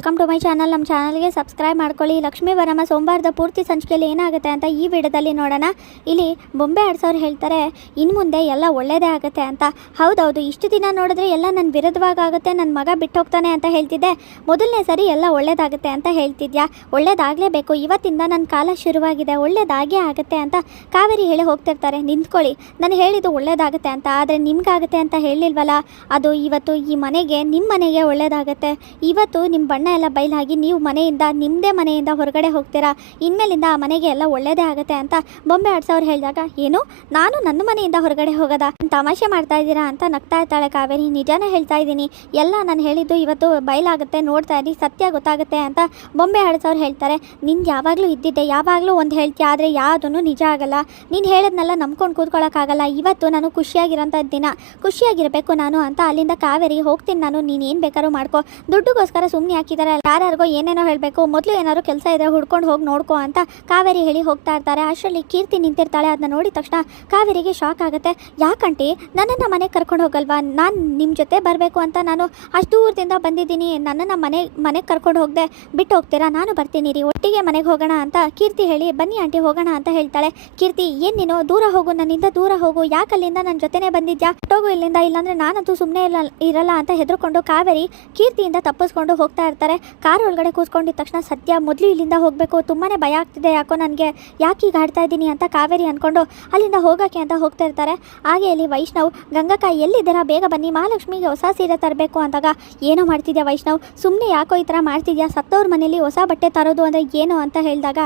Welcome to my channel. ನಮ್ಮ ಚಾನಲ್ಗೆ subscribe ಮಾಡ್ಕೊಳ್ಳಿ. ಲಕ್ಷ್ಮೀ ವರಮ ಸೋಮವಾರದ ಪೂರ್ತಿ ಸಂಚಿಕೆಯಲ್ಲಿ ಏನಾಗುತ್ತೆ ಅಂತ ಈ ವಿಡಿಯೋದಲ್ಲಿ ನೋಡೋಣ. ಇಲ್ಲಿ ಬೊಂಬೆ ಆಡ್ಸೋರು ಹೇಳ್ತಾರೆ ಇನ್ನು ಮುಂದೆ ಎಲ್ಲ ಒಳ್ಳೇದೇ ಆಗುತ್ತೆ ಅಂತ. ಹೌದೌದು, ಇಷ್ಟು ದಿನ ನೋಡಿದ್ರೆ ಎಲ್ಲ ನನ್ನ ವಿರುದ್ಧವಾಗುತ್ತೆ, ನನ್ನ ಮಗ ಬಿಟ್ಟು ಹೋಗ್ತಾನೆ ಅಂತ ಹೇಳ್ತಿದ್ದೆ. ಮೊದಲನೇ ಸರಿ ಎಲ್ಲ ಒಳ್ಳೇದಾಗುತ್ತೆ ಅಂತ ಹೇಳ್ತಿದ್ಯಾ? ಒಳ್ಳೇದಾಗಲೇಬೇಕು, ಇವತ್ತಿಂದ ನನ್ನ ಕಾಲ ಶುರುವಾಗಿದೆ, ಒಳ್ಳೇದಾಗೇ ಆಗುತ್ತೆ ಅಂತ ಕಾವೇರಿ ಹೇಳಿ ಹೋಗ್ತಿರ್ತಾರೆ. ನಿಂತ್ಕೊಳ್ಳಿ, ನಾನು ಹೇಳಿದ್ದು ಒಳ್ಳೇದಾಗುತ್ತೆ ಅಂತ, ಆದರೆ ನಿಮ್ಗಾಗುತ್ತೆ ಅಂತ ಹೇಳಿಲ್ವಲ್ಲ. ಅದು ಇವತ್ತು ಈ ಮನೆಗೆ, ನಿಮ್ಮ ಮನೆಗೆ ಒಳ್ಳೇದಾಗುತ್ತೆ. ಇವತ್ತು ನಿಮ್ಮ ಬಣ್ಣ ಎಲ್ಲ ಬಯಲಾಗಿ ನೀವು ಮನೆಯಿಂದ, ನಿಮ್ಮದೇ ಮನೆಯಿಂದ ಹೊರಗಡೆ ಹೋಗ್ತೀರಾ. ಇನ್ಮೇಲಿಂದ ಆ ಮನೆಗೆ ಎಲ್ಲ ಒಳ್ಳೇದೇ ಆಗುತ್ತೆ ಅಂತ ಬೊಂಬೆ ಆಡ್ಸೋರು ಹೇಳಿದಾಗ, ಏನು ನಾನು ನನ್ನ ಮನೆಯಿಂದ ಹೊರಗಡೆ ಹೋಗೋದಾ, ತಮಾಷೆ ಮಾಡ್ತಾ ಇದ್ದೀರಾ ಅಂತ ನಗ್ತಾ ಇರ್ತಾಳೆ ಕಾವೇರಿ. ನಿಜಾನೇ ಹೇಳ್ತಾ ಇದ್ದೀನಿ, ಎಲ್ಲ ನಾನು ಹೇಳಿದ್ದು ಇವತ್ತು ಬಯಲಾಗುತ್ತೆ, ನೋಡ್ತಾ ಇರಿ, ಸತ್ಯ ಗೊತ್ತಾಗುತ್ತೆ ಅಂತ ಬೊಂಬೆ ಆಡ್ಸೋರು ಹೇಳ್ತಾರೆ. ನಿನ್ ಯಾವಾಗಲೂ ಇದ್ದಿದ್ದೆ, ಯಾವಾಗಲೂ ಒಂದು ಹೇಳ್ತೀಯ, ಆದರೆ ಯಾವುದೂ ನಿಜ ಆಗಲ್ಲ. ನೀನು ಹೇಳೋದನ್ನೆಲ್ಲ ನಂಬ್ಕೊಂಡು ಕೂತ್ಕೊಳ್ಳೋಕ್ಕಾಗಲ್ಲ. ಇವತ್ತು ನಾನು ಖುಷಿಯಾಗಿರೋಂಥ ದಿನ, ಖುಷಿಯಾಗಿರಬೇಕು ನಾನು ಅಂತ ಅಲ್ಲಿಂದ ಕಾವೇರಿ ಹೋಗ್ತೀನಿ ನಾನು, ನೀನು ಏನು ಬೇಕಾದ್ರೂ ಮಾಡ್ಕೋ, ದುಡ್ಡುಗೋಸ್ಕರ ಸುಮ್ಮನೆ ಹಾಕಿದ್ದಾರೆ, ಯಾರ್ಯಾರಿಗೋ ಏನೇನೋ ಹೇಳಬೇಕು, ಮೊದಲು ಏನಾದ್ರು ಕೆಲಸ ಇದ್ರೆ ಹುಡ್ಕೊಂಡು ಹೋಗಿ ನೋಡ್ಕೋ ಅಂತ ಕಾವೇರಿ ಹೇಳಿ ಹೋಗ್ತಾ ಇರ್ತಾರೆ. ಅಷ್ಟರಲ್ಲಿ ಕೀರ್ತಿ ನಿಂತಿರ್ತಾಳೆ. ಅದನ್ನ ನೋಡಿದ ತಕ್ಷಣ ಕಾವೇರಿಗೆ ಶಾಕ್ ಆಗುತ್ತೆ. ಯಾಕಂಟಿ ನನ್ನನ್ನು ಮನೆಗೆ ಕರ್ಕೊಂಡು ಹೋಗಲ್ವಾ? ನಾನು ನಿಮ್ಮ ಜೊತೆ ಬರಬೇಕು ಅಂತ ನಾನು ಅಷ್ಟು ದೂರದಿಂದ ಬಂದಿದ್ದೀನಿ, ನನ್ನನ್ನು ಮನೆಗೆ ಕರ್ಕೊಂಡು ಹೋಗದೆ ಬಿಟ್ಟು ಹೋಗ್ತೀರಾ? ನಾನು ಬರ್ತೀನಿ ರೀ, ಒಟ್ಟಿಗೆ ಮನೆಗೆ ಹೋಗೋಣ ಅಂತ ಕೀರ್ತಿ ಹೇಳಿ, ಬನ್ನಿ ಆಂಟಿ ಹೋಗೋಣ ಅಂತ ಹೇಳ್ತಾಳೆ. ಕೀರ್ತಿ, ಏನು ನೀನು ದೂರ ಹೋಗು, ನನ್ನಿಂದ ದೂರ ಹೋಗು, ಯಾಕೆ ಅಲ್ಲಿಂದ ನನ್ನ ಜೊತೆನೇ ಬಂದಿದ್ಯಾ, ಹೋಗು ಇಲ್ಲಿಂದ, ಇಲ್ಲಾಂದ್ರೆ ನಾನಂತೂ ಸುಮ್ಮನೆ ಇರಲ್ಲ ಅಂತ ಹೆದರ್ಕೊಂಡು ಕಾವೇರಿ ಕೀರ್ತಿಯಿಂದ ತಪ್ಪಿಸ್ಕೊಂಡು ಹೋಗ್ತಾ ಇರ್ತಾರೆ. ಕಾರ್ ಒಳಗಡೆ ಕೂತ್ಕೊಂಡಿದ್ದ ತಕ್ಷಣ ಸತ್ಯ ಮೊದಲು ಇಲ್ಲಿಂದ ಹೋಗಬೇಕು, ತುಂಬಾ ಭಯ ಆಗ್ತಿದೆ, ಯಾಕೋ ನನಗೆ, ಯಾಕೆ ಈಗ ಆಡ್ತಾ ಇದ್ದೀನಿ ಅಂತ ಕಾವೇರಿ ಅಂದ್ಕೊಂಡು ಅಲ್ಲಿಂದ ಹೋಗೋಕ್ಕೆ ಅಂತ ಹೋಗ್ತಾ ಇರ್ತಾರೆ. ಹಾಗೆ ಇಲ್ಲಿ ವೈಷ್ಣವ್, ಗಂಗಕ್ಕ ಎಲ್ಲಿದ್ದೀರಾ, ಬೇಗ ಬನ್ನಿ, ಮಹಾಲಕ್ಷ್ಮಿಗೆ ಹೊಸ ಸೀರೆ ತರಬೇಕು ಅಂದಾಗ, ಏನೋ ಮಾಡ್ತಿದ್ಯಾ ವೈಷ್ಣವ್, ಸುಮ್ಮನೆ ಯಾಕೋ ಈ ಥರ ಮಾಡ್ತಿದ್ಯಾ, ಸತ್ತವ್ರ ಮನೇಲಿ ಹೊಸ ಬಟ್ಟೆ ತರೋದು ಅಂದರೆ ಏನು ಅಂತ ಹೇಳಿದಾಗ,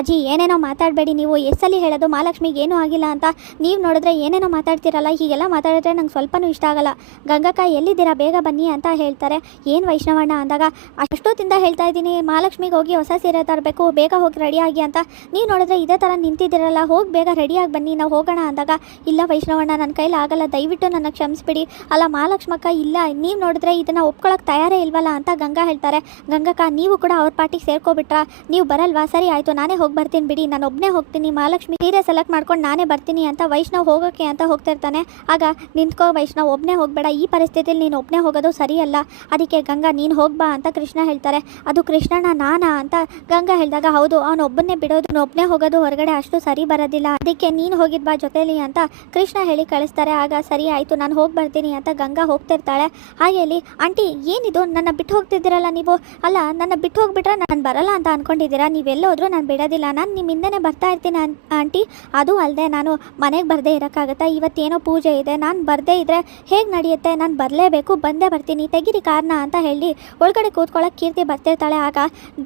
ಅಜ್ಜಿ ಏನೇನೋ ಮಾತಾಡಬೇಡಿ, ನೀವು ಎಸ್ಸಲ್ಲಿ ಹೇಳೋದು ಮಹಾಲಕ್ಷ್ಮಿಗೆ ಏನೂ ಆಗಿಲ್ಲ ಅಂತ, ನೀವು ನೋಡಿದ್ರೆ ಏನೇನೋ ಮಾತಾಡ್ತಿರಲ್ಲ, ಹೀಗೆಲ್ಲ ಮಾತಾಡಿದ್ರೆ ನಂಗೆ ಸ್ವಲ್ಪನೂ ಇಷ್ಟ ಆಗಲ್ಲ. ಗಂಗಕ್ಕ ಎಲ್ಲಿದ್ದೀರಾ, ಬೇಗ ಬನ್ನಿ ಅಂತ ಹೇಳ್ತಾರೆ. ಏನು ವೈಷ್ಣವಣ್ಣ ಅಂದಾಗ, ಅಷ್ಟೊತ್ತಿಂದ ಹೇಳ್ತಾ ಇದ್ದೀನಿ ಮಹಾಲಕ್ಷ್ಮಿಗೆ ಹೋಗಿ ಹೊಸ ಸೀರೆ ತರಬೇಕು, ಬೇಗ ಹೋಗಿ ರೆಡಿಯಾಗಿ ಅಂತ, ನೀವು ನೋಡಿದ್ರೆ ಇದೇ ಥರ ನಿಂತಿದ್ದೀರಲ್ಲ, ಹೋಗಿ ಬೇಗ ರೆಡಿಯಾಗಿ ಬನ್ನಿ, ನಾವು ಹೋಗೋಣ ಅಂದಾಗ, ಇಲ್ಲ ವೈಷ್ಣವಣ್ಣ ನನ್ನ ಕೈಲಿ ಆಗಲ್ಲ, ದಯವಿಟ್ಟು ನನ್ನ ಕ್ಷಮಿಸ್ಬಿಡಿ. ಅಲ್ಲ ಮಹಾಲಕ್ಷ್ಮಕ್ಕ, ಇಲ್ಲ ನೀವು ನೋಡಿದ್ರೆ ಇದನ್ನು ಒಪ್ಕೊಳ್ಳೋಕೆ ತಯಾರೇ ಇಲ್ವಲ್ಲ ಅಂತ ಗಂಗಾ ಹೇಳ್ತಾರೆ. ಗಂಗಕ್ಕ, ನೀವು ಕೂಡ ಅವ್ರ ಪಾರ್ಟಿಗೆ ಸೇರ್ಕೊಬಿಟ್ರಾ, ನೀವು ಬರಲ್ವಾ? ಸರಿ ಆಯಿತು, ನಾನೇ ಹೋಗಿ ಬರ್ತೀನಿ ಬಿಡಿ, ನಾನು ಒಬ್ಬನೇ ಹೋಗ್ತೀನಿ, ಮಹಾಲಕ್ಷ್ಮಿ ಸೀರೆ ಸೆಲೆಕ್ಟ್ ಮಾಡ್ಕೊಂಡು ನಾನೇ ಬರ್ತೀನಿ ಅಂತ ವೈಷ್ಣವ್ ಹೋಗೋಕ್ಕೆ ಅಂತ ಹೋಗ್ತಿರ್ತಾನೆ. ಆಗ ನಿಂತ್ಕೋ ವೈಷ್ಣವ್, ಒಬ್ಬನೇ ಹೋಗಬೇಡ, ಈ ಪರಿಸ್ಥಿತಿಯಲ್ಲಿ ನೀನು ಒಬ್ಬನೇ ಹೋಗೋದು ಸರಿಯಲ್ಲ, ಅದಕ್ಕೆ ಗಂಗಾ ನೀನು ಹೋಗ್ಬಾ ಅಂತ ಕೃಷ್ಣ ಹೇಳ್ತಾರೆ. ಅದು ಕೃಷ್ಣನ ನಾನಾ ಅಂತ ಗಂಗಾ ಹೇಳಿದಾಗ, ಹೌದು, ಅವನು ಒಬ್ಬನ್ನೇ ಬಿಡೋದು, ಒಬ್ಬನೇ ಹೋಗೋದು ಹೊರಗಡೆ ಅಷ್ಟು ಸರಿ ಬರೋದಿಲ್ಲ, ಅದಕ್ಕೆ ನೀನು ಹೋಗಿದ್ ಬಾ ಜೊತೆಲಿ ಅಂತ ಕೃಷ್ಣ ಹೇಳಿ ಕಳಿಸ್ತಾರೆ. ಆಗ ಸರಿ ಆಯಿತು, ನಾನು ಹೋಗಿ ಬರ್ತೀನಿ ಅಂತ ಗಂಗಾ ಹೋಗ್ತಿರ್ತಾಳೆ. ಹಾಗೆ ಇಲ್ಲಿ, ಆಂಟಿ ಏನಿದು, ನನ್ನ ಬಿಟ್ಟು ಹೋಗ್ತಿದ್ದೀರಲ್ಲ ನೀವು, ಅಲ್ಲ ನನ್ನ ಬಿಟ್ಟು ಹೋಗ್ಬಿಟ್ರೆ ನಾನು ಬರಲ್ಲ ಅಂತ ಅಂದ್ಕೊಂಡಿದ್ದೀರಾ, ನೀವೆಲ್ಲೋದ್ರೂ ನಾನು ಬಿಡೋದಿಲ್ಲ, ನಾನು ನಿಮ್ಮ ಹಿಂದೆನೇ ಬರ್ತಾ ಇರ್ತೀನಿ ಆಂಟಿ. ಅದು ಅಲ್ಲದೆ ನಾನು ಮನೆಗೆ ಬರದೇ ಇರೋಕ್ಕಾಗತ್ತಾ, ಇವತ್ತೇನೋ ಪೂಜೆ ಇದೆ, ನಾನು ಬರದೇ ಇದ್ದರೆ ಹೇಗೆ ನಡೆಯುತ್ತೆ, ನಾನು ಬರಲೇಬೇಕು, ಬಂದೇ ಬರ್ತೀನಿ, ತೆಗಿರಿ ಕಾರ್ನ ಅಂತ ಹೇಳಿ ಒಳಗಡೆ ಕೂತ್ಕೊಳ್ಳೋಕೆ ಕೀರ್ತಿ ಬರ್ತಿರ್ತಾಳೆ. ಆಗ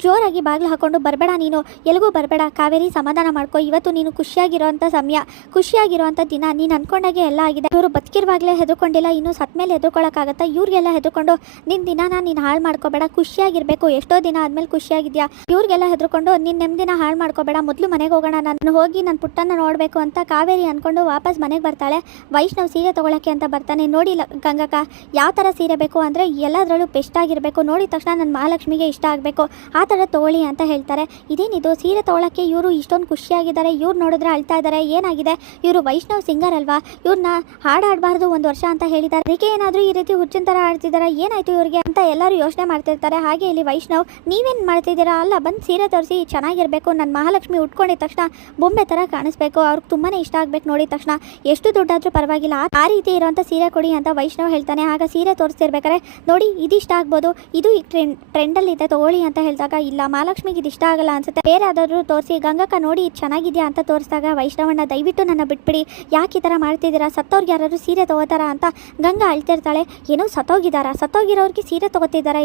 ಜೋರಾಗಿ ಬಾಗಿಲು ಹಾಕೊಂಡು, ಬರಬೇಡ ನೀನು, ಎಲ್ಲಿಗೂ ಬರಬೇಡ ಕಾವೇರಿ, ಸಮಾಧಾನ ಮಾಡ್ಕೊ, ಇವತ್ತು ನೀನು ಖುಷಿಯಾಗಿರೋವಂಥ ಸಮಯ, ಖುಷಿಯಾಗಿರೋವಂಥ ದಿನ, ನೀನು ಅಂದ್ಕೊಂಡಾಗೆ ಎಲ್ಲ ಆಗಿದೆ. ಇವರು ಬದುಕಿರುವಾಗಲೇ ಹೆದರ್ಕೊಂಡಿಲ್ಲ, ಇನ್ನು ಸತ್ ಮೇಲೆ ಹೆದರ್ಕೊಳ್ಳೋಕ್ಕಾಗತ್ತಾ, ಇವ್ರಿಗೆಲ್ಲ ಹೆದರ್ಕೊಂಡು ನಿನ್ನ ದಿನಾನ ನೀನು ಹಾಳು ಮಾಡ್ಕೋಬೇಡ, ಖುಷಿಯಾಗಿರಬೇಕು, ಎಷ್ಟೋ ದಿನ ಆದಮೇಲೆ ಖುಷಿಯಾಗಿದೆಯಾ, ಇವ್ರಿಗೆಲ್ಲ ಹೆದರ್ಕೊಂಡು ನಿನ್ನ ನೆಮ್ಮದಿನ ಹಾಳು ಮಾಡ್ಕೋಬೇಡ, ಮೊದಲು ಮನೆಗೆ ಹೋಗೋಣ, ನಾನು ಹೋಗಿ ನನ್ನ ಪುಟ್ಟನ್ನು ನೋಡಬೇಕು ಅಂತ ಕಾವೇರಿ ಅಂದ್ಕೊಂಡು ವಾಪಸ್ ಮನೆಗೆ ಬರ್ತಾಳೆ. ವೈಷ್ಣವ್ ಸೀರೆ ತೊಗೊಳಕ್ಕೆ ಅಂತ ಬರ್ತಾನೆ. ನೋಡಿ ಗಂಗಕ್ಕ, ಯಾವ ಥರ ಸೀರೆ ಬೇಕು ಅಂದರೆ ಎಲ್ಲದರಲ್ಲೂ ಬೆಸ್ಟ್ ಆಗಿರಬೇಕು, ನೋಡಿದ ತಕ್ಷಣ ನನ್ನ ಮಹಾಲಕ್ಷ್ಮಿಗೆ ಇಷ್ಟ ಆಗಬೇಕು, ಆ ಥರ ತೊಗೊಳ್ಳಿ ಅಂತ ಹೇಳ್ತಾರೆ. ಇದೇನಿದು ಸೀರೆ ತೊಗೊಳಕ್ಕೆ ಇವರು ಇಷ್ಟೊಂದು ಖುಷಿಯಾಗಿದ್ದಾರೆ, ಇವ್ರು ನೋಡಿದ್ರೆ ಅಳ್ತಾ ಇದ್ದಾರೆ, ಏನಾಗಿದೆ, ಇವರು ವೈಷ್ಣವ್ ಸಿಂಗರ್ ಅಲ್ವಾ, ಇವ್ರನ್ನ ಹಾಡಾಡಬಾರ್ದು ಒಂದು ವರ್ಷ ಅಂತ ಹೇಳಿದ್ದಾರೆ, ಅದಕ್ಕೆ ಏನಾದರೂ ಈ ರೀತಿ ಹುಚ್ಚಿನ ಥರ ಆಡ್ತಿದ್ದಾರೆ, ಏನಾಯಿತು ಇವ್ರಿಗೆ ಅಂತ ಎಲ್ಲರೂ ಯೋಚನೆ ಮಾಡ್ತಿರ್ತಾರೆ. ಹಾಗೆ ಇಲ್ಲಿ ವೈಷ್ಣವ್, ನೀವೇನು ಮಾಡ್ತಿದ್ದೀರಾ, ಅಲ್ಲ ಬಂದು ಸೀರೆ ತೋರಿಸಿ, ಚೆನ್ನಾಗಿರಬೇಕು, ನನ್ನ ಮಹಾಲಕ್ಷ್ಮಿ ಉಟ್ಕೊಂಡಿದ ತಕ್ಷಣ ಬೊಂಬೆ ಥರ ಕಾಣಿಸ್ಬೇಕು, ಅವ್ರಿಗೆ ತುಂಬಾ ಇಷ್ಟ ಆಗಬೇಕು, ನೋಡಿದ ತಕ್ಷಣ ಎಷ್ಟು ದುಡ್ಡಾದರೂ ಪರವಾಗಿಲ್ಲ, ಆ ರೀತಿ ಇರೋಂಥ ಸೀರೆ ಕೊಡಿ ಅಂತ ವೈಷ್ಣವ್ ಹೇಳ್ತಾನೆ. ಆಗ ಸೀರೆ ತೋರಿಸ್ತಿರ್ಬೇಕಾರೆ, ನೋಡಿ ಇದಿಷ್ಟ ಆಗ್ಬೋದು, ಇದು ಈ ಟ್ರೆಂಡಲ್ಲಿ ಇದೆ, ತೊಗೊಳ್ಳಿ ಅಂತ ಹೇಳಿದಾಗ, ಇಲ್ಲ ಮಹಾಲಕ್ಷ್ಮಿಗೆ ಇದು ಇಷ್ಟ ಆಗಲ್ಲ ಅನ್ಸುತ್ತೆ, ಬೇರೆ ಯಾವ್ದಾದ್ರು ತೋರಿಸಿ. ಗಂಗಕ್ಕ, ನೋಡಿ ಇದು ಚೆನ್ನಾಗಿದೆಯಾ ಅಂತ ತೋರಿಸಿದಾಗ, ವೈಷ್ಣವಣ್ಣ ದಯವಿಟ್ಟು ನನ್ನ ಬಿಟ್ಬಿಡಿ, ಯಾಕೆ ಈ ಥರ ಮಾಡ್ತಿದ್ದೀರಾ, ಸತ್ತವ್ರಿಗೆ ಯಾರಾದ್ರು ಸೀರೆ ತೊಗೋತಾರ ಅಂತ ಗಂಗಾ ಅಳ್ತಿರ್ತಾಳೆ. ಏನೋ ಸತ್ತೋಗಿರೋರಿಗೆ ಸೀರೆ ತೊಗೋತಿದ್ದಾರೆ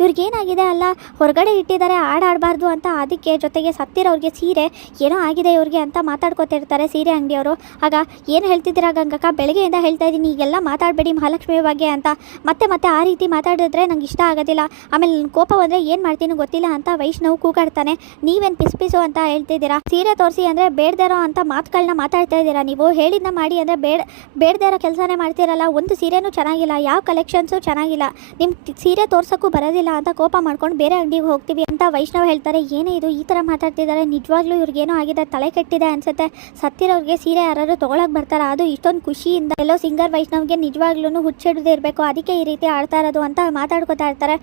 ಇವ್ರಿಗೇನಾಗಿದೆ, ಅಲ್ಲ ಹೊರಗಡೆ ಇಟ್ಟಿದ್ದಾರೆ ಆಡಬಾರ್ದು ಅಂತ, ಅದಕ್ಕೆ ಜೊತೆಗೆ ಸತ್ತಿರೋರಿಗೆ ಸೀರೆ ಏನೋ ಆಗಿದೆ ಇವ್ರಿಗೆ ಅಂತ ಮಾತಾಡ್ಕೊತಿರ್ತಾರೆ ಸೀರೆ ಅಂಗಡಿಯವರು. ಆಗ ಏನು ಹೇಳ್ತಿದ್ದೀರಾ ಗಂಗಕ್ಕ, ಬೆಳಗ್ಗೆಯಿಂದ ಹೇಳ್ತಾ ಇದ್ದೀನಿ ಈಗೆಲ್ಲ ಮಾತಾಡಬೇಡಿ ಮಹಾಲಕ್ಷ್ಮಿ ಬಗ್ಗೆ ಅಂತ, ಮತ್ತೆ ಆ ರೀತಿ ಮಾತಾಡಿದ್ರೆ ನಂಗೆ ಇಷ್ಟ ಆಗೋದಿಲ್ಲ, ಆಮೇಲೆ ನನ್ನ ಕೋಪ ಬಂದರೆ ಏನು ಮಾಡ್ತೀನಿ ಗೊತ್ತಿಲ್ಲ ಅಂತ ವೈಷ್ಣವ್ ಕೂಗಾಡ್ತಾನೆ. ನೀವೇನು ಪಿಸು ಅಂತ ಹೇಳ್ತಿದ್ದೀರಾ, ಸೀರೆ ತೋರಿಸಿ ಅಂದರೆ ಬೇಡದಿರೋ ಅಂತ ಮಾತುಗಳನ್ನ ಮಾತಾಡ್ತಾ ಇದ್ದೀರಾ, ನೀವು ಹೇಳಿದ್ನ ಮಾಡಿ ಅಂದರೆ ಬೇಡದೇ ಇರೋ ಕೆಲಸನೇ ಮಾಡ್ತೀರಲ್ಲ, ಒಂದು ಸೀರೆನೂ ಚೆನ್ನಾಗಿಲ್ಲ, ಯಾವ ಕಲೆಕ್ಷನ್ಸು ಚೆನ್ನಾಗಿಲ್ಲ, ನಿಮ್ಮ ಸೀರೆ ತೋರ್ಸೋಕ್ಕೂ ಬರೋದಿಲ್ಲ ಅಂತ ಕೋಪ ಮಾಡ್ಕೊಂಡು ಬೇರೆ ಅಂಗಡಿಗೆ ಹೋಗ್ತೀವಿ ಅಂತ ವೈಷ್ಣವ್ ಹೇಳ್ತಾರೆ. ಏನೇ ಇದು ಈ ಥರ ಮಾತಾಡ್ತಿದ್ದಾರೆ, ನಿಜವಾಗ್ಲೂ ಇವ್ರಿಗೇನೋ ಆಗಿದೆ, ತಲೆ ಕೆಟ್ಟಿದೆ ಅನ್ಸುತ್ತೆ, ಸತ್ತಿರೋರಿಗೆ ಸೀರೆ ಯಾರು ತೊಗೊಳಕ್ಕೆ ಬರ್ತಾರ, ಅದು ಇಷ್ಟೊಂದು ಖುಷಿಯಿಂದ, ಎಲ್ಲೋ ಸಿಂಗರ್ ವೈಷ್ಣವ್ಗೆ ನಿಜವಾಗ್ಲೂ ಹುಚ್ಚಿಡದೇ ಇರಬೇಕು, ಅದಕ್ಕೆ ಈ ರೀತಿ ಆಡ್ತಾ ಇರೋದು ಅಂತ ಮಾತಾಡ್ಕೊತಾ ಇರ್ತಾರೆ.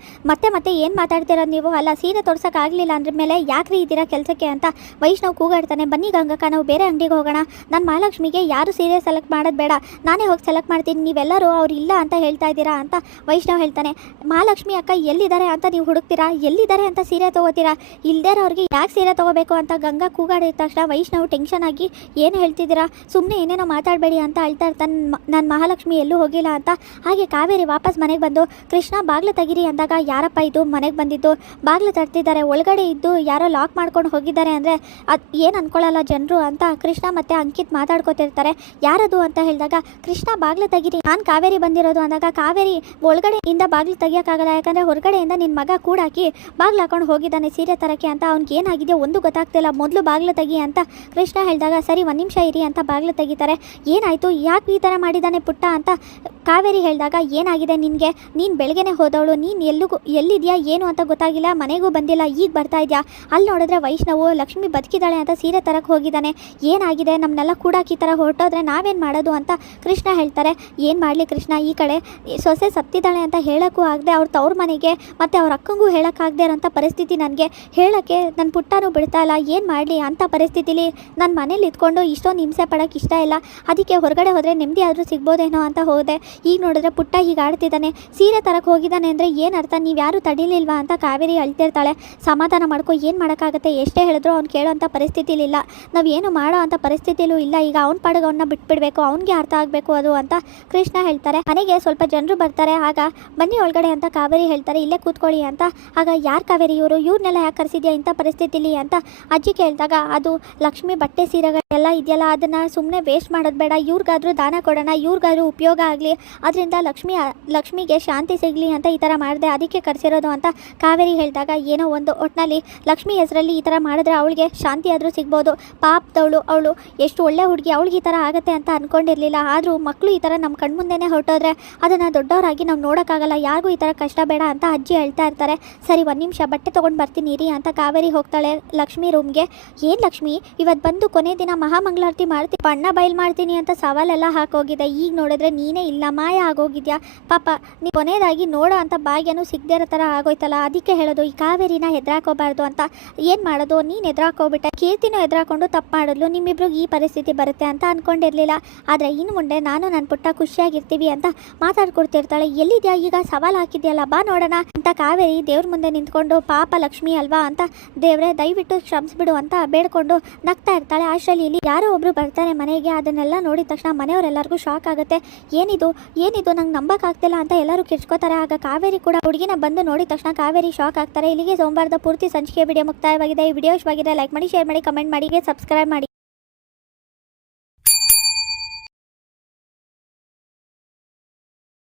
ಮತ್ತೆ ಏನು ಮಾತಾಡ್ತಿರೋದು ನೀವು? ಅಲ್ಲ ಸೀರೆ ತೊಡ್ಸೋಕ್ಕಾಗಲಿಲ್ಲ ಅಂದ್ರ ಮೇಲೆ ಯಾಕ್ರಿ ಇದ್ದೀರಾ ಕೆಲಸಕ್ಕೆ ಅಂತ ವೈಷ್ಣವ್ ಕೂಗಾಡ್ತಾನೆ. ಬನ್ನಿ ಗಂಗಕ್ಕ, ನಾವು ಬೇರೆ ಅಂಗಡಿಗೆ ಹೋಗೋಣ. ನನ್ನ ಮಹಾಲಕ್ಷ್ಮಿಗೆ ಯಾರು ಸೀರೆ ಸೆಲೆಕ್ಟ್ ಮಾಡೋದು ಬೇಡ, ನಾನೇ ಹೋಗಿ ಸೆಲೆಕ್ಟ್ ಮಾಡ್ತೀನಿ, ನೀವೆಲ್ಲರೂ ಅವ್ರು ಇಲ್ಲ ಅಂತ ಹೇಳ್ತಾ ಇದ್ದೀರಾ ಅಂತ ವೈಷ್ಣವ್ ಹೇಳ್ತಾನೆ. ಮಹಾಲಕ್ಷ್ಮಿ ಅಕ್ಕ ಎಲ್ಲಿದ್ದಾರೆ ಅಂತ ನೀವು ಹುಡುಕ್ತೀರಾ, ಎಲ್ಲಿದ್ದಾರೆ ಅಂತ ಸೀರೆ ತೊಗೋತೀರಾ, ಇಲ್ದೇ ಅವ್ರಿಗೆ ಯಾಕೆ ಸೀರೆ ತೊಗೋಬೇಕು ಅಂತ ಗಂಗಾ ಕೂಗಾಡಿದ ತಕ್ಷಣ ವೈಷ್ಣವ್ ಟೆನ್ಷನ್ ಆಗಿ ಏನು ಹೇಳ್ತಿದ್ದೀರಾ, ಸುಮ್ಮನೆ ಏನೇನೋ ಮಾತಾಡಬೇಡಿ ಅಂತ ಅಳ್ತಾ ಇರ್ತಾನೆ. ನನ್ನ ಮಹಾಲಕ್ಷ್ಮಿ ಎಲ್ಲೂ ಹೋಗಿಲ್ಲ ಅಂತ. ಹಾಗೆ ಕಾವೇರಿ ವಾಪಸ್ ಮನೆಗೆ ಬಂದು ಕೃಷ್ಣ ಬಾಗ್ಲು ತೆಗೀರಿ ಅಂದಾಗ ಯಾರಪ್ಪ ಇದು ಮನೆಗೆ ಬಂದಿದ್ದು, ಬಾಗ್ಲು ತರ್ತಿದ್ದಾರೆ, ಒಳಗಡೆ ಇದ್ದು ಯಾರೋ ಲಾಕ್ ಮಾಡ್ಕೊಂಡು ಹೋಗಿದ್ದಾರೆ ಅಂದರೆ ಅದು ಏನು ಅನ್ಕೊಳ್ಳಲ್ಲ ಜನರು ಅಂತ ಕೃಷ್ಣ ಮತ್ತು ಅಂಕಿತ್ ಮಾತಾಡ್ಕೋತಿರ್ತಾರೆ. ಯಾರದು ಅಂತ ಹೇಳಿದಾಗ ಕೃಷ್ಣ ಬಾಗ್ಲು ತೆಗೀರಿ, ನಾನು ಕಾವೇರಿ ಬಂದಿರೋದು ಅಂದಾಗ ಕಾವೇರಿ ಒಳಗಡೆಯಿಂದ ಬಾಗ್ಲು ತೆಗಿಯೋಕ್ಕಾಗಲ್ಲ, ಯಾಕಂದರೆ ಹೊರಗಡೆಯಿಂದ ನಿನ್ನ ಮಗ ಕೂಡಾಕಿ ಬಾಗ್ಲು ಹಾಕೊಂಡು ಹೋಗಿದ್ದಾನೆ ಸೀರೆ ತರಕ್ಕೆ ಅಂತ, ಅವ್ನಿಗೆ ಏನಾಗಿದೆ ಒಂದು ಗೊತ್ತಾಗ್ತಿಲ್ಲ, ಮೊದಲು ಬಾಗ್ಲು ತೆಗಿ ಅಂತ ಕೃಷ್ಣ ಹೇಳಿದಾಗ ಸರಿ ಒಂದು ನಿಮಿಷ ಇರಿ ಅಂತ ಬಾಗ್ಲು ತೆಗಿತಾರೆ. ಏನಾಯಿತು, ಯಾಕೆ ಈ ಥರ ಮಾಡಿದ್ದಾನೆ ಪುಟ್ಟ ಅಂತ ಕಾವೇರಿ ಹೇಳಿದಾಗ ಏನಾಗಿದೆ ನಿನಗೆ, ನೀನು ಬೆಳಗ್ಗೆನೆ ಹೋದವಳು, ನೀನು ಎಲ್ಲಿದೆಯಾ ಏನು ಅಂತ ಗೊತ್ತಾಗಿಲ್ಲ, ಮನೆಗೂ ಬಂದಿಲ್ಲ, ಈಗ ಬರ್ತಾ ಇದೆಯಾ, ಅಲ್ಲಿ ನೋಡಿದ್ರೆ ವೈಷ್ಣವು ಲಕ್ಷ್ಮಿ ಬದುಕಿದ್ದಾಳೆ ಅಂತ ಸೀರೆ ತರಕ್ಕೆ ಹೋಗಿದ್ದಾನೆ, ಏನಾಗಿದೆ, ನಮ್ಮನ್ನೆಲ್ಲ ಕೂಡಾಕಿ ಈ ಥರ ಹೊರಟೋದ್ರೆ ನಾವೇನು ಮಾಡೋದು ಅಂತ ಕೃಷ್ಣ ಹೇಳ್ತಾರೆ. ಏನು ಮಾಡಲಿ ಕೃಷ್ಣ, ಈ ಕಡೆ ಸೊಸೆ ಸತ್ತಿದ್ದಾಳೆ ಅಂತ ಹೇಳೋಕ್ಕೂ ಆಗದೆ, ಅವ್ರ ತವ್ರ ಮನೆಗೆ ಮತ್ತು ಅವ್ರ ಅಕ್ಕಂಗೂ ಹೇಳೋಕ್ಕಾಗದೆ ಇರೋಂಥ ಪರಿಸ್ಥಿತಿ, ನನಗೆ ಹೇಳೋಕ್ಕೆ ನನ್ನ ಪುಟ್ಟನೂ ಬಿಡ್ತಾ ಇಲ್ಲ, ಏನು ಮಾಡಲಿ ಅಂಥ ಪರಿಸ್ಥಿತಿಲಿ ನನ್ನ ಮನೇಲಿ ಇದ್ಕೊಂಡು ಇಷ್ಟೊಂದು ಹಿಂಸೆ ಪಡೋಕ್ಕೆ ಇಷ್ಟ ಇಲ್ಲ, ಅದಕ್ಕೆ ಹೊರಗಡೆ ಹೋದರೆ ನೆಮ್ಮದಿ ಆದರೂ ಸಿಗ್ಬೋದೇನೋ ಅಂತ ಹೋದೆ. ಈಗ ನೋಡಿದ್ರೆ ಪುಟ್ಟ ಹೀಗೆ ಆಡ್ತಿದ್ದಾನೆ, ಸೀರೆ ತರಕ್ಕೆ ಹೋಗಿದ್ದಾನೆ ಅಂದರೆ ಏನು ಅರ್ಥ, ನೀವು ಯಾರೂ ತಡೀಲಿಲ್ವಾ ಅಂತ ಕಾವೇರಿ ಅಳ್ತಿರ್ತಾಳೆ. ಸಮಾಧಾನ ಮಾಡ್ಕೊ, ಏನು ಮಾಡೋಕ್ಕಾಗುತ್ತೆ, ಎಷ್ಟೇ ಹೇಳಿದ್ರು ಅವ್ನು ಕೇಳೋಂಥ ಪರಿಸ್ಥಿತಿಲಿಲ್ಲ, ನಾವು ಏನು ಮಾಡೋ ಅಂಥ ಪರಿಸ್ಥಿತಿಲೂ ಇಲ್ಲ, ಈಗ ಅವ್ನ ಪಾಡಿಗೆ ಅವನ್ನ ಬಿಟ್ಬಿಡ್ಬೇಕು, ಅವ್ನಿಗೆ ಅರ್ಥ ಆಗಬೇಕು ಅದು ಅಂತ ಕೃಷ್ಣ ಹೇಳ್ತಾರೆ. ಮನೆಗೆ ಸ್ವಲ್ಪ ಜನರು ಬರ್ತಾರೆ, ಆಗ ಬನ್ನಿ ಒಳಗಡೆ ಅಂತ ಕಾವೇರಿ ಹೇಳ್ತಾರೆ, ಇಲ್ಲೇ ಕೂತ್ಕೊಳ್ಳಿ ಅಂತ. ಆಗ ಯಾರು ಕಾವೇರಿ ಇವ್ರನ್ನೆಲ್ಲ ಯಾಕೆ ಕರೆಸಿದ್ಯಾ ಇಂಥ ಪರಿಸ್ಥಿತಿಲಿ ಅಂತ ಅಜ್ಜಿ ಕೇಳಿದಾಗ, ಅದು ಲಕ್ಷ್ಮಿ ಬಟ್ಟೆ ಸೀರೆಗಳೆಲ್ಲ ಇದೆಯಲ್ಲ, ಅದನ್ನು ಸುಮ್ಮನೆ ವೇಸ್ಟ್ ಮಾಡೋದು ಬೇಡ, ಇವ್ರಿಗಾದ್ರೂ ದಾನ ಕೊಡೋಣ, ಇವ್ರಿಗಾದ್ರೂ ಉಪಯೋಗ ಆಗಲಿ, ಅದರಿಂದ ಲಕ್ಷ್ಮಿಗೆ ಶಾಂತಿ ಸಿಗಲಿ ಅಂತ ಈ ಥರ ಮಾಡಿದೆ, ಅದಕ್ಕೆ ಕರೆಸಿರೋದು ಅಂತ ಕಾವೇರಿ ಹೇಳಿದಾಗ, ಏನೋ ಒಂದು ಒಟ್ಟಿನಲ್ಲಿ ಲಕ್ಷ್ಮಿ ಹೆಸರಲ್ಲಿ ಈ ಥರ ಮಾಡಿದ್ರೆ ಅವಳಿಗೆ ಶಾಂತಿ ಆದರೂ ಸಿಗ್ಬೋದು, ಪಾಪದವಳು, ಅವಳು ಎಷ್ಟು ಒಳ್ಳೆ ಹುಡುಗಿ, ಅವಳಿಗೆ ಈ ಥರ ಆಗುತ್ತೆ ಅಂತ ಅಂದ್ಕೊಂಡಿರಲಿಲ್ಲ, ಆದರೂ ಮಕ್ಕಳು ಈ ಥರ ನಮ್ಮ ಕಣ್ಮುಂದೆನೇ ಹೊರಟೋದ್ರೆ ಅದನ್ನು ದೊಡ್ಡವರಾಗಿ ನಾವು ನೋಡೋಕ್ಕಾಗಲ್ಲ, ಯಾರಿಗೂ ಈ ಥರ ಕಷ್ಟ ಬೇಡ ಅಂತ ಅಜ್ಜಿ ಹೇಳ್ತಾ ಇರ್ತಾರೆ. ಸರಿ ಒಂದು ನಿಮಿಷ ಬಟ್ಟೆ ತೊಗೊಂಡು ಬರ್ತೀನಿ ರೀ ಅಂತ ಕಾವೇರಿ ಹೋಗ್ತಾಳೆ ಲಕ್ಷ್ಮಿ ರೂಮ್ಗೆ. ಏನು ಲಕ್ಷ್ಮಿ, ಇವತ್ತು ಬಂದು ಕೊನೆ ದಿನ ಮಹಾಮಂಗಳಾರತಿ ಮಾಡ್ತೀನಿ, ಬಣ್ಣ ಬಯಲು ಮಾಡ್ತೀನಿ ಅಂತ ಸವಾಲೆಲ್ಲ ಹಾಕೋಗಿದೆ, ಈಗ ನೋಡಿದ್ರೆ ನೀನೇ ಇಲ್ಲ, ಮಾಯ ಆಗೋಗಿದ್ಯಾ, ಪಾಪ ನೀ ಕೊನೆಯದಾಗಿ ನೋಡೋ ಅಂತ ಭಾಗ್ಯನೂ ಸಿಗದೇ ಇರೋ ಥರ ಆಗೋಯ್ತಲ್ಲ, ಅದಕ್ಕೆ ಹೇಳೋದು ಈ ಕಾವೇರಿನ ಹೆದರಾಕೋಬಾರ್ದು ಅಂತ. ಏನು ಮಾಡೋದು, ನೀನು ಹೆದರಾಕೋಬಿಟ್ಟೆ, ಕೀರ್ತಿನೂ ಹೆದರಾಕೊಂಡು ತಪ್ಪು ಮಾಡಿದ್ಲು, ನಿಮ್ಮಿಬ್ರಿಗೆ ಈ ಪರಿಸ್ಥಿತಿ ಬರುತ್ತೆ ಅಂತ ಅಂದ್ಕೊಂಡಿರಲಿಲ್ಲ, ಆದರೆ ಇನ್ನು ಮುಂದೆ ನಾನು ನನ್ನ ಪುಟ್ಟ ಖುಷಿಯಾಗಿರ್ತೀವಿ ಅಂತ ಮಾತಾಡ್ಕೊಡ್ತಿರ್ತಾಳೆ. ಎಲ್ಲಿದೆಯಾ ಈಗ, ಸವಾಲು ಹಾಕಿದ್ಯಲ್ಲ, ಬಾ ನೋಡೋಣ ಅಂತ ಕಾವೇರಿ ದೇವ್ರ ಮುಂದೆ ನಿಂತ್ಕೊಂಡು, ಪಾಪ ಲಕ್ಷ್ಮಿ ಅಲ್ವಾ ಅಂತ ದೇವ್ರೆ ದಯವಿಟ್ಟು ಕ್ಷಮಿಸ್ಬಿಡು ಅಂತ ಬೇಡ್ಕೊಂಡು ನಗ್ತಾ ಇರ್ತಾಳೆ. ಅಷ್ಟರಲ್ಲಿ ಇಲ್ಲಿ ಯಾರೋ ಒಬ್ರು ಬರ್ತಾರೆ ಮನೆಗೆ, ಅದನ್ನೆಲ್ಲ ನೋಡಿದ ತಕ್ಷಣ ಮನೆಯವರೆಲ್ಲರಿಗೂ ಶಾಕ್ ಆಗುತ್ತೆ. ಏನಿದು ನಂಗೆ ನಂಬಕ್ಕಾಗ್ತಿಲ್ಲ ಅಂತ ಎಲ್ಲರೂ ಕಿರ್ಚ್ಕೋತಾರೆ. ಆಗ ಕಾವೇರಿ ಕೂಡ ಹುಡುಗಿನ ಬಂದು ನೋಡಿದ ತಕ್ಷಣ ಕಾವೇರಿ ಶಾಕ್ ಆಗ್ತಾರೆ. ಇಲ್ಲಿಗೆ ಸೋಮವಾರದ ಪೂರ್ತಿ ಸಂಚಿಕೆ ವಿಡಿಯೋ ಮುಕ್ತಾಯವಾಗಿದೆ. ಈ ವಿಡಿಯೋ ಇಷ್ಟವಾಗಿದೆ ಲೈಕ್ ಮಾಡಿ, ಶೇರ್ ಮಾಡಿ, ಕಮೆಂಟ್ ಮಾಡಿ, ಸಬ್ಸ್ಕ್ರೈಬ್ ಮಾಡಿ.